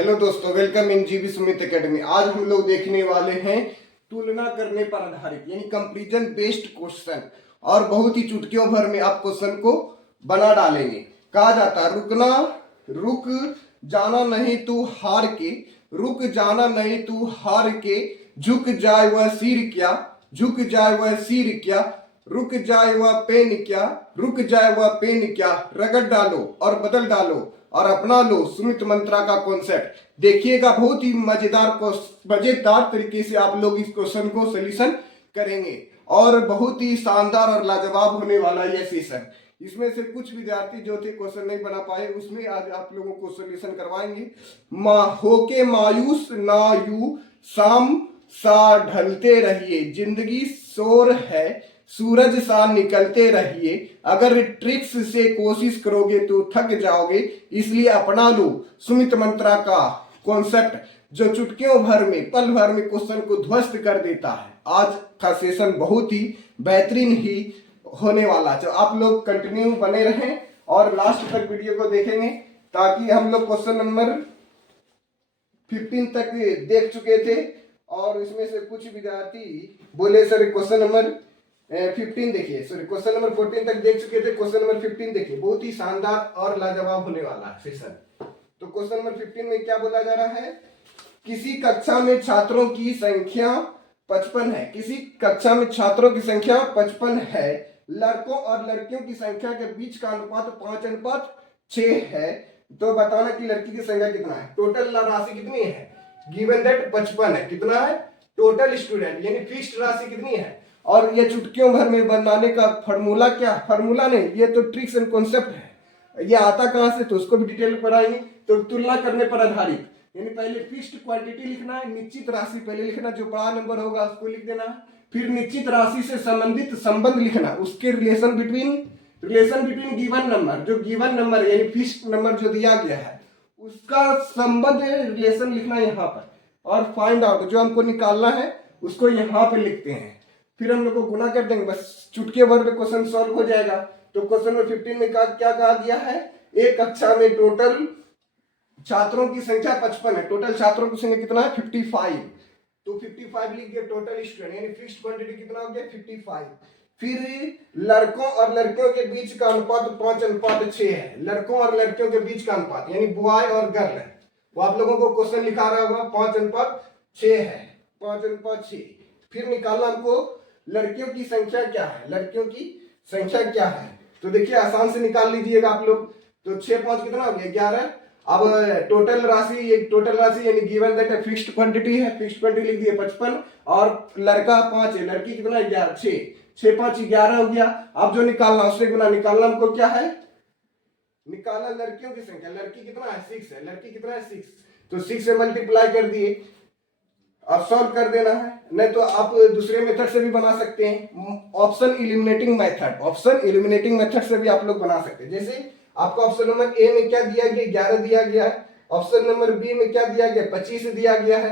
Hello दोस्तों, welcome in जीवी Sumit academy. आज हम लोग देखने वाले हैं तुलना करने पर आधारित यानी कंपैरिजन बेस्ड क्वेश्चन, और बहुत ही चुटकियों भर में आप क्वेश्चन को बना डालेंगे। कहा जाता है रुक जाना नहीं तू हार के, रुक जाना नहीं तू हार के, झुक जाए वह सिर क्या, झुक जाए वह सिर क्या, रुक जाए वह पेन क्या, रुक जाए वह पेन क्या, रगड़ डालो और बदल डालो और अपना लो सुमित मंत्रा का कॉन्सेप्ट। देखिएगा, बहुत ही मजेदार तरीके से आप लोग इस क्वेश्चन को सोल्यूशन करेंगे और बहुत ही शानदार और लाजवाब होने वाला यह सेशन। इसमें से कुछ विद्यार्थी जो थे क्वेश्चन नहीं बना पाए, उसमें आज आप लोगों को सोल्यूशन करवाएंगे। होके मायूस ना यू शाम सा ढलते रहिए, जिंदगी शोर है सूरज सा निकलते रहिए, अगर ट्रिक्स से कोशिश करोगे तो थक जाओगे, इसलिए अपना लो सुमित मंत्रा का कॉन्सेप्ट जो चुटकियों भर में पल भर में क्वेश्चन को ध्वस्त कर देता है। आज का सेशन बहुत ही बेहतरीन ही होने वाला है, जो आप लोग कंटिन्यू बने रहें और लास्ट तक वीडियो को देखेंगे, ताकि हम लोग क्वेश्चन नंबर 15 तक देख चुके थे और इसमें से कुछ विद्यार्थी बोले सर क्वेश्चन नंबर 15 देखिए, सॉरी क्वेश्चन नंबर 14 तक देख चुके थे, क्वेश्चन नंबर 15 देखिए, बहुत ही शानदार और लाजवाब होने वाला है सेशन। तो क्वेश्चन नंबर 15 में क्या बोला जा रहा है? किसी कक्षा में छात्रों की संख्या 55 है, किसी कक्षा में छात्रों की संख्या 55 है, लड़कों और लड़कियों की संख्या के बीच का अनुपात 5:6 है, तो बताना कि लड़की की संख्या कितना है। टोटल राशि कितनी है? गिवन दैट 55 है। कितना है टोटल स्टूडेंट, यानी फिक्स्ड राशि कितनी है। और ये चुटकियों भर में बनाने का फॉर्मूला क्या? फॉर्मूला नहीं, ये तो ट्रिक्स एंड कॉन्सेप्ट है। ये आता कहां से, तो उसको भी डिटेल में पढ़ाएंगे। तो तुलना करने पर आधारित, यानी पहले फिक्स्ड क्वांटिटी लिखना है, निश्चित राशि पहले लिखना, जो बड़ा नंबर होगा उसको लिख देना है, फिर निश्चित राशि से संबंधित संबंध लिखना, उसके रिलेशन बिटवीन गिवन नंबर, जो गिवन नंबर यानी फिक्स्ड नंबर जो दिया गया है उसका संबंध रिलेशन लिखना यहाँ पर, और फाइंड आउट जो हमको निकालना है उसको यहाँ पे लिखते हैं, फिर हम लोग को गुना कर देंगे, बस चुटके भर में क्वेश्चन सॉल्व हो जाएगा। तो क्वेश्चन नंबर 15 में क्या कहा गया है? एक कक्षा में टोटल छात्रों की संख्या 55 है, टोटल छात्रों की संख्या कितना है? 55। तो 55 लिख दिया टोटल स्टूडेंट, यानी फिक्स्ड क्वांटिटी कितना हो गया? 55। फिर लड़कों और लड़कियों के बीच का अनुपात 5:6 है, लड़कों और लड़कियों के बीच का अनुपात यानी बॉय और गर्ल है, वो आप लोगों को क्वेश्चन लिखा रहा होगा 5:6 है, 5:6। फिर निकालना हमको लड़कियों की संख्या क्या है, लड़कियों की संख्या क्या है। तो देखिए आसान से निकाल लीजिएगा आप लोग। तो 6×5 कितना हो गया? 11। अब टोटल राशि यानी गिवन दैट है फिक्स्ड क्वांटिटी है, फिक्स्ड क्वांटिटी लिख दिए 55, और लड़का 5 है, लड़की कितना है? 11। 6×5 11 हो गया। अब जो निकालना उससे गुना, निकालना हमको क्या है? निकालना लड़कियों की संख्या, लड़की कितना है? 6 है, लड़की कितना है? 6। तो 6 से मल्टीप्लाई कर दिए, अब सॉल्व कर देना है। नहीं तो आप दूसरे मेथड से भी बना सकते हैं, ऑप्शन एलिमिनेटिंग मेथड से भी आप लोग बना सकते हैं। जैसे आपको ऑप्शन नंबर ए में क्या दिया गया? 11 दिया गया है। ऑप्शन नंबर बी में क्या दिया गया? 25 दिया गया है।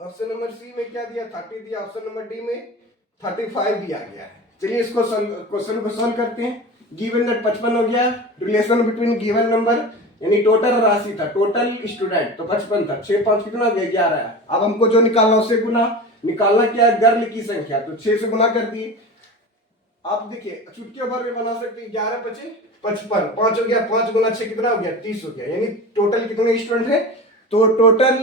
ऑप्शन नंबर सी में क्या दिया? 30 दिया। ऑप्शन नंबर डी में 35 दिया गया है। चलिए इसको क्वेश्चन को सॉल्व करते हैं। गिवन दैट 55 हो गया, रिलेशन बिटवीन गिवन नंबर यानी टोटल राशि था, टोटल स्टूडेंट तो 55 था, 6×5 कितना गया? 11 है। अब हमको जो निकालना उससे गुना, निकालना क्या है? गर्ल की संख्या, तो 6 से गुना कर दिए। आप देखिए चुटकियों भर में बना सकते हैं, 11×5 55, 5 हो गया, 5 × 6 कितना हो गया? 30 हो गया, यानी टोटल कितने स्टूडेंट है? तो टोटल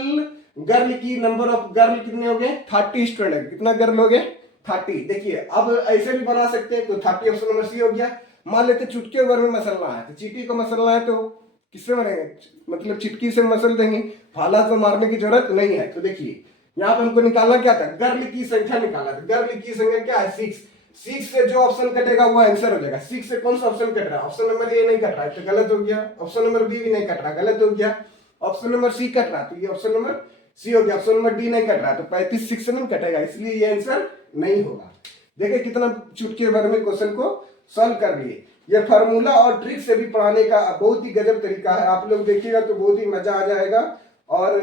गर्ल की नंबर ऑफ गर्ल कितने हो गए? 30 स्टूडेंट है। कितना गर्ल हो गए? 30। देखिए अब ऐसे भी बना सकते हैं, तो 30 ऑप्शन नंबर सी हो गया। मान लेते चुटकियों भर में मसलना है, तो चीटी को मसलना है तो किससे मरेंगे? मतलब चिटकी से मसल देंगे, भाला तो मारने की जरूरत नहीं है। तो देखिए यहाँ पे हमको निकालना क्या था? गर्ल की संख्या निकाला था। गर्ल की संख्या क्या है? 6 से जो ऑप्शन कटेगा वो आंसर हो जाएगा। 6 से कौन सा ऑप्शन कट रहा है? ऑप्शन नंबर ए नहीं कट रहा है, तो गलत हो गया। ऑप्शन नंबर बी भी नहीं कट रहा, गलत हो गया। ऑप्शन नंबर सी कट रहा, तो ये ऑप्शन नंबर सी हो गया। ऑप्शन नंबर डी नहीं कट रहा, तो 35 6 से नहीं कटेगा, इसलिए ये आंसर नहीं होगा। देखिए कितना चुटकी भर में क्वेश्चन को सॉल्व कर लिए। ये फार्मूला और ट्रिक से भी पढ़ाने का बहुत ही गजब तरीका है, आप लोग देखिएगा तो बहुत ही मजा आ जाएगा और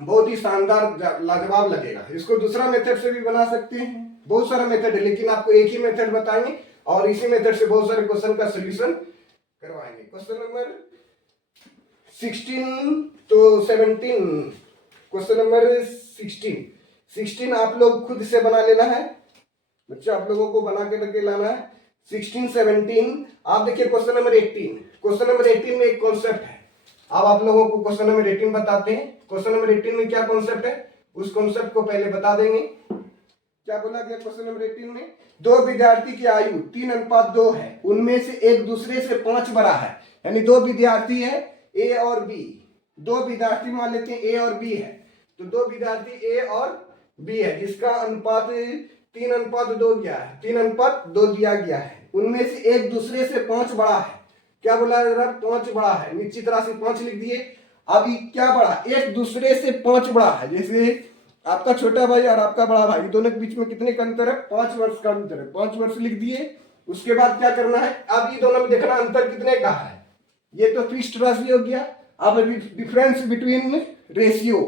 बहुत ही शानदार लाजवाब लगेगा। इसको दूसरा मेथड से भी बना सकते हैं, बहुत सारा मेथड है, लेकिन आपको एक ही मेथड बताएंगे और इसी मेथड से बहुत सारे क्वेश्चन का सोल्यूशन करवाएंगे। क्वेश्चन नंबर 16 तो 17, क्वेश्चन नंबर 16 आप लोग खुद से बना लेना है बच्चों, आप लोगों को बना के रखे लाना है। 16 17 आप देखिए क्वेश्चन नंबर 18, क्वेश्चन नंबर 18 में एक कॉन्सेप्ट है। अब आप लोगों को क्वेश्चन नंबर 18 बताते हैं। क्वेश्चन नंबर 18 में क्या कॉन्सेप्ट है उस कॉन्सेप्ट को पहले बता देंगे। क्या बोला गया क्वेश्चन नंबर 18 में, दो विद्यार्थी की आयु 3:2 है, उनमें से एक दूसरे से 5 बड़ा है। यानी दो विद्यार्थी है ए और बी, दो विद्यार्थी मान लेते हैं ए और बी है, तो दो विद्यार्थी ए और बी है जिसका अनुपात 3:2 गया है, 3:2 दिया गया है। उनमें से एक दूसरे से 5 बड़ा है। क्या बोला जरा, 5 बड़ा है, निश्चित राशि 5 लिख दिए। अब क्या बड़ा, एक दूसरे से 5 बड़ा है। जैसे आपका छोटा भाई और आपका बड़ा भाई दोनों के बीच में कितने का अंतर है, 5 वर्ष का अंतर है, 5 वर्ष लिख दिए। उसके बाद क्या करना है, अब ये दोनों में देखना अंतर कितने का है, ये तो फिक्स्ड राशि हो गया। अब डिफरेंस बिटवीन रेशियो,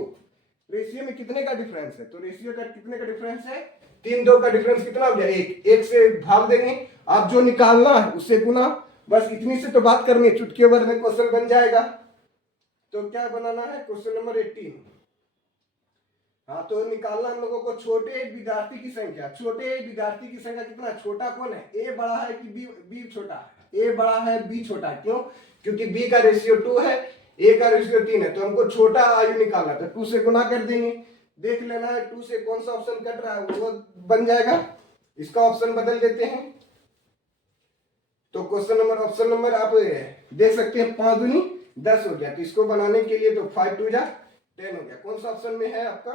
रेशियो में कितने का डिफरेंस है, तो रेशियो का कितने का डिफरेंस है, 3-2 का डिफरेंस कितना हो गया, 1 से भाग देंगे। आप जो निकालना है उससे गुना, बस इतनी से तो बात करनी है, चुटकी भर में क्वेश्चन बन जाएगा। तो क्या बनाना है, क्वेश्चन नंबर 18। हाँ, तो निकालना हम लोगों को छोटे विद्यार्थी की संख्या। छोटे विद्यार्थी की संख्या कितना, छोटा कौन है, ए बड़ा है कि बी छोटा है, ए बड़ा है बी छोटा है। क्यों, क्योंकि बी का रेशियो 2 है, ए का रेशियो 3 है, तो हमको छोटा आयु निकालना, तो 2 से गुना कर देंगे। देख लेना है 2 से कौन सा ऑप्शन कट रहा है वो बन जाएगा। इसका ऑप्शन बदल देते हैं, तो क्वेश्चन नंबर ऑप्शन नंबर आप देख सकते हैं 5 दूनी 10 हो गया। तो इसको बनाने के लिए तो 5 2 जा 10 हो गया। कौन सा ऑप्शन में है आपका,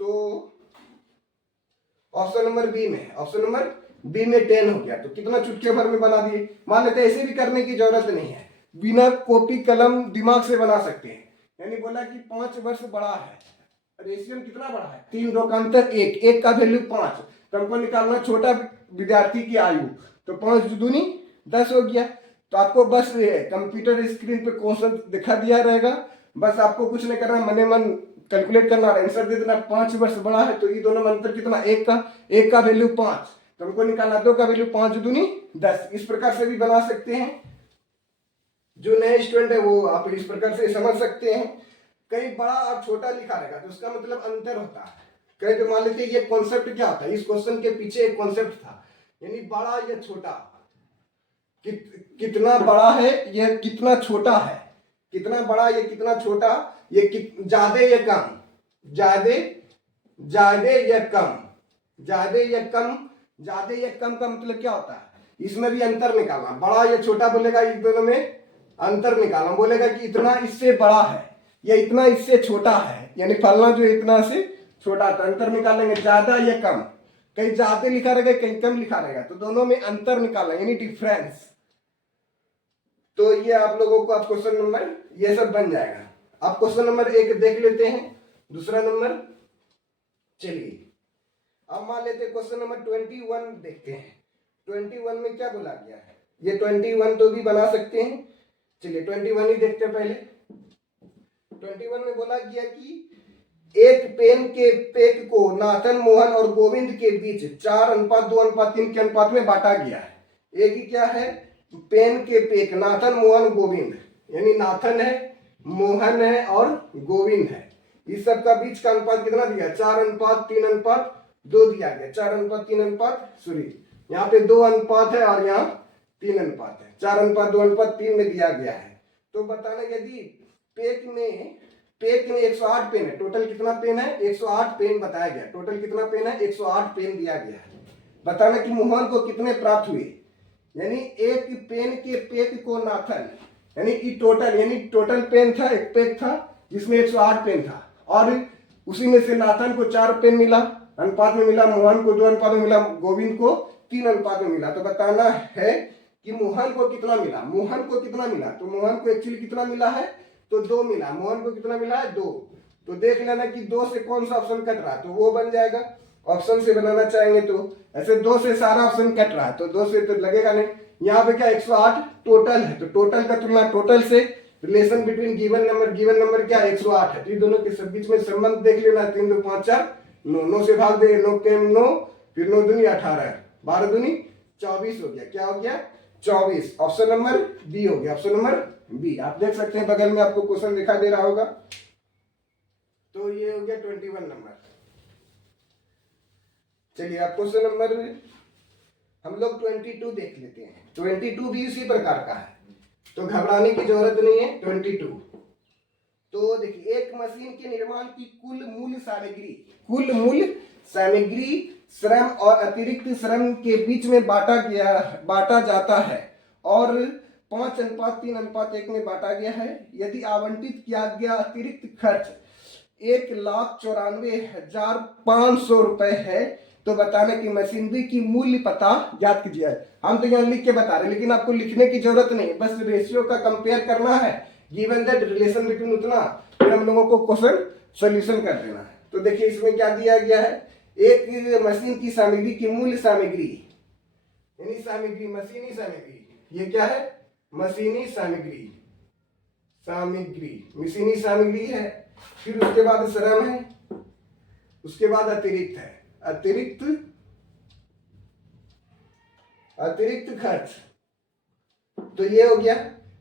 तो ऑप्शन नंबर बी में, ऑप्शन नंबर बी में 10 हो गया। तो कितना चुटकी भर में बना दिए। मान लेते हैं ऐसे भी करने की जरूरत नहीं है, बिना कॉपी कलम दिमाग से बना सकते हैं। यानी बोला कि 5 वर्ष बड़ा है, रेशियो में कितना बड़ा है, 3-2 का अंतर 1 का वैल्यू 5, तो हमको निकालना छोटा विद्यार्थी की आयु, तो 5 दूनी 10 हो गया। तो आपको बस कंप्यूटर स्क्रीन पे क्वेश्चन दिखा दिया रहेगा, बस आपको कुछ नहीं करना, मने मन कैलकुलेट करना, आंसर दे देना। 5 वर्ष बड़ा है तो ये दोनों में अंतर कितना, 1 का वैल्यू 5, तो हमको निकालना 2 का वैल्यू 5 दूनी 10। इस प्रकार से भी बना सकते हैं, जो नए स्टूडेंट है वो आप इस प्रकार से समझ सकते हैं। कहीं बड़ा और छोटा लिखा रहेगा तो उसका मतलब अंतर होता है। कहीं तो मान लेते ये कॉन्सेप्ट क्या होता है, इस क्वेश्चन के पीछे एक कॉन्सेप्ट था, यानी बड़ा या छोटा, कितना बड़ा है यह कितना छोटा है, कितना बड़ा ये कितना छोटा, ये ज्यादा या कम, ज्यादा या कम, ज्यादा या कम, ज्यादा या कम का मतलब क्या होता है, इसमें भी अंतर निकालना। बड़ा या छोटा बोलेगा, इन दोनों में अंतर निकालना। बोलेगा कि इतना इससे बड़ा है या इतना इससे छोटा है, यानी फलना जो इतना से छोटा, तो अंतर निकालेंगे ज्यादा या कम। कहीं ज्यादा लिखा रहेगा कहीं कम लिखा रहेगा, तो दोनों में अंतर निकालना यानी डिफरेंस। तो ये आप लोगों को आप क्वेश्चन नंबर ये सब बन जाएगा। आप क्वेश्चन नंबर 1 देख लेते हैं, दूसरा नंबर चलिए अब मान लेते हैं क्वेश्चन नंबर 21 देखते हैं। 21 में क्या बोला गया है, ये 21 तो भी बना सकते हैं। चलिए 21 ही देखते हैं पहले। 21 में बोला गया कि एक पेन के पैक को नाथन, मोहन और गोविंद के बीच 4:2:3 के अनुपात में बांटा गया है। एक ही क्या है, पेन के पैक, नाथन, मोहन, गोविंद, यानी नाथन है, मोहन है और गोविंद है। इस सब का बीच का अनुपात कितना दिया, 4:3:2 दिया गया। 4:3 सॉरी यहाँ पे 2 अनुपात है और यहाँ 3 अनुपात है, 4:2:3 में दिया गया है। तो बताना यदि पैक में 108 पेन है, टोटल कितना पेन है, 108 पेन बताया गया। टोटल कितना पेन है, 108 पेन दिया गया है। बताना कि मोहन को कितने प्राप्त हुए, यानी एक पेन के पैक को नाथन, यानी टोटल पेन था, एक पैक था जिसमें 108 पेन था, और उसी में से नाथन को 4 पेन मिला अनुपात में मिला, मोहन को 2 अनुपात में मिला, गोविंद को 3 अनुपात में मिला। तो बताना है कि मोहन को कितना मिला, मोहन को कितना मिला, तो मोहन को एक्चुअली कितना मिला है, तो 2 मिला। मोहन को कितना मिला है, 2। तो देख लेना कि 2 से कौन सा ऑप्शन कट रहा है, तो वो बन जाएगा। ऑप्शन से बनाना चाहेंगे तो ऐसे 2 से सारा ऑप्शन कट रहा है, तो 2 से तो लगेगा नहीं। यहाँ पे क्या 108 टोटल है, तो टोटल का तुलना टोटल से, रिलेशन बिटवीन गिवन नंबर क्या 108 है। तो दोनों के बीच में संबंध देख लेना, 3 2 5 4 9, 9 से भाग दे, 9 के 9, फिर 9 दूनी 18, 12 दूनी 24 हो गया। क्या हो गया, 24। ऑप्शन नंबर बी हो गया, ऑप्शन नंबर बी। आप देख सकते हैं बगल में आपको क्वेश्चन दिखाई दे रहा होगा। तो ये हो गया 21 नंबर। चलिए अब क्वेश्चन नंबर हम लोग 22 देख लेते हैं। 22 भी इसी प्रकार का है, तो घबराने की जरूरत नहीं है। 22 तो देखिए, एक मशीन के निर्माण की कुल मूल सामग्री श्रम और अतिरिक्त श्रम के बीच में बांटा जाता है और 5:3:1 में बांटा गया है। यदि आवंटित किया गया अतिरिक्त खर्च 1,94,500 रुपए है तो बताने की मशीनरी की मूल्य पता ज्ञात कीजिए। हम तो यहाँ लिख के बता रहे हैं, लेकिन आपको लिखने की जरूरत नहीं, बस रेशियो का कंपेयर करना है, गिवन दैट रिलेशन बिटवीन उतना, फिर हम लोगों को क्वेश्चन सॉल्यूशन कर देना है। तो देखिए इसमें क्या दिया गया है, एक मशीन की सामग्री की मूल सामग्री यानी सामग्री मशीनी सामग्री, ये क्या है, मशीनी सामग्री है। फिर उसके बाद श्रम है, उसके बाद अतिरिक्त है, अतिरिक्त खर्च। तो ये हो गया।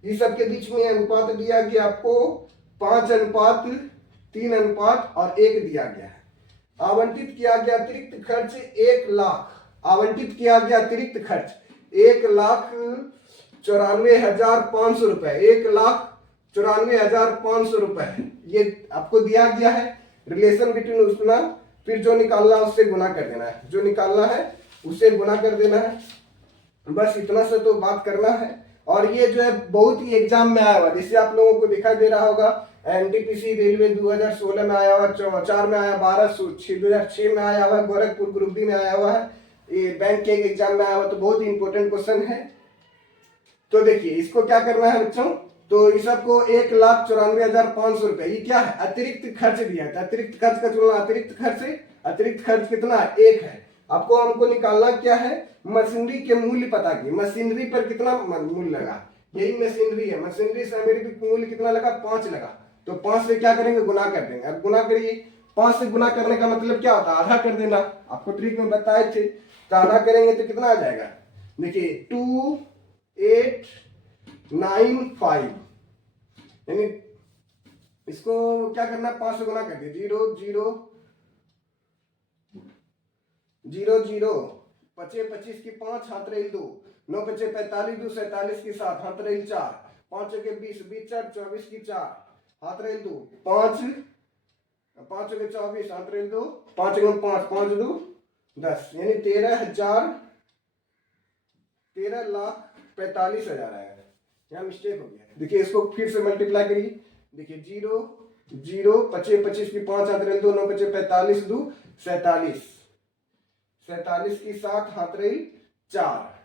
इस सब के बीच में अनुपात दिया गया आपको 5:3:1 और 1 दिया गया है। आवंटित किया गया अतिरिक्त खर्च 1 लाख, आवंटित किया गया अतिरिक्त खर्च 1,94,500 रुपए, 1,94,500 रुपए ये आपको दिया गया है। रिलेशन बिटवीन उसना, फिर जो निकालना है उससे गुना कर देना है, जो निकालना है उससे गुना कर देना है। बस इतना से तो बात करना है। और ये जो है बहुत ही एग्जाम में आया हुआ, जैसे आप लोगों को दिखाई दे रहा होगा एनटीपीसी रेलवे 2016 में आया हुआ, 4 में आया, 2006 में आया हुआ है, गोरखपुर ग्रुप डी में आया हुआ है, ये बैंक के एग्जाम में आया हुआ। तो बहुत ही इंपॉर्टेंट क्वेश्चन है। तो देखिए इसको क्या करना है बच्चों, तो इस सबको 1,94,500 रुपए, ये क्या है, अतिरिक्त खर्च दिया है। अतिरिक्त खर्च का तुलना अतिरिक्त खर्च कितना है, 1 है। आपको हमको निकालना क्या है, मशीनरी के मूल्य पता की, मशीनरी पर कितना मूल्य लगा, यही मशीनरी है, मशीनरी सामग्री मूल्य कितना लगा, 5 लगा। तो 5 से क्या करेंगे, गुना कर देंगे। अब गुना करिए, 5 से गुना करने का मतलब क्या होता है, आधा कर देना। आपको ट्रिक में बताए थे, तो आधा करेंगे तो कितना आ जाएगा, देखिए 2895, यानी इसको क्या करना, 5 से गुना कर दिए, 0 0 0 0 पचे 25 की 5 हाथ रही 2, 9 पचे 45, 2 47 की 7 हाथ रही 4, 5 के 20 20 4 24 की 4 हाथ रही 2, 5 5 के 24 हाथ रही 2, 5 के 5 5 2 10, यानी 13,45,000 आएगा। यहाँ मिस्टेक हो गया। देखिए इसको फिर से मल्टीप्लाई करिए, देखिए 0 0 पचे 25 की 5 हाथ रही 2, 9 पचे 45 2 47 47 की 7 हाथ रही 4,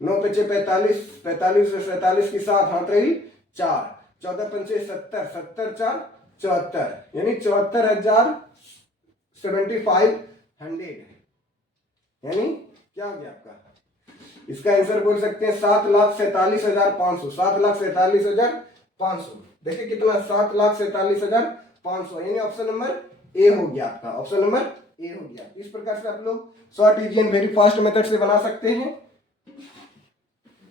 9 पचे 45 45 से 47 की 7 हाथ रही 4, 14 पंचे 70 70 4 74, यानी 74,7500, यानी क्या हो गया आपका, इसका आंसर बोल सकते हैं 7,47,500, 7,47,500। देखिए कितना, 7,47,500, यानी ऑप्शन नंबर ए हो गया आपका, ऑप्शन नंबर ए हो गया। इस प्रकार से आप लोग short easy and very fast method से बना सकते हैं।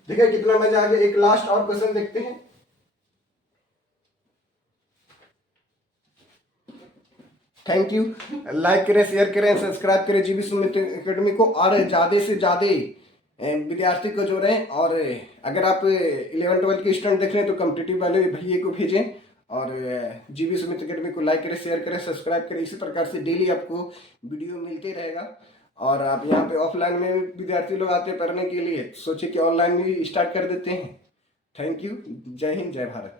देखिए कितना मजा आ गया। एक लास्ट और क्वेश्चन देखते हैं। Thank you. लाइक करें, शेयर करें, सब्सक्राइब करें जीबी सुमित एकेडमी को, और ज्यादा से ज्यादा विद्यार्थी को जोड़ें। और अगर आप 11-12 के स्टूडेंट देख रहे हैं तो कॉम्पिटिटिव वाले भैया को भेजें, और जीबी सुमित एकेडमी को लाइक करें, शेयर करें, सब्सक्राइब करें। इसी प्रकार से डेली आपको वीडियो मिलते रहेगा। और आप यहाँ पे ऑफलाइन में विद्यार्थी लोग आते हैं पढ़ने के लिए, सोचे कि ऑनलाइन भी स्टार्ट कर देते हैं। Thank you. जय हिंद, जय भारत।